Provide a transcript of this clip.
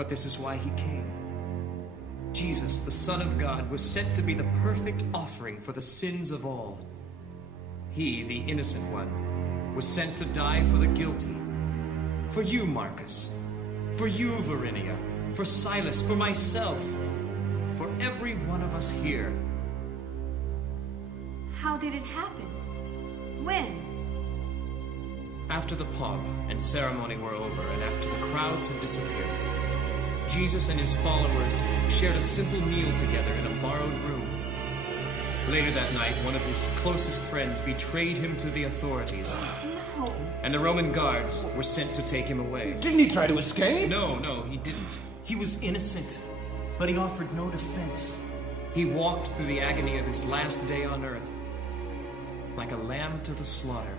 But this is why he came. Jesus, the Son of God, was sent to be the perfect offering for the sins of all. He, the innocent one, was sent to die for the guilty. For you, Marcus. For you, Verinia. For Silas. For myself. For every one of us here. How did it happen? When? After the pomp and ceremony were over, and after the crowds had disappeared, Jesus and his followers shared a simple meal together in a borrowed room. Later that night, one of his closest friends betrayed him to the authorities. No. And the Roman guards were sent to take him away. Didn't he try to escape? No, he didn't. He was innocent, but he offered no defense. He walked through the agony of his last day on earth like a lamb to the slaughter.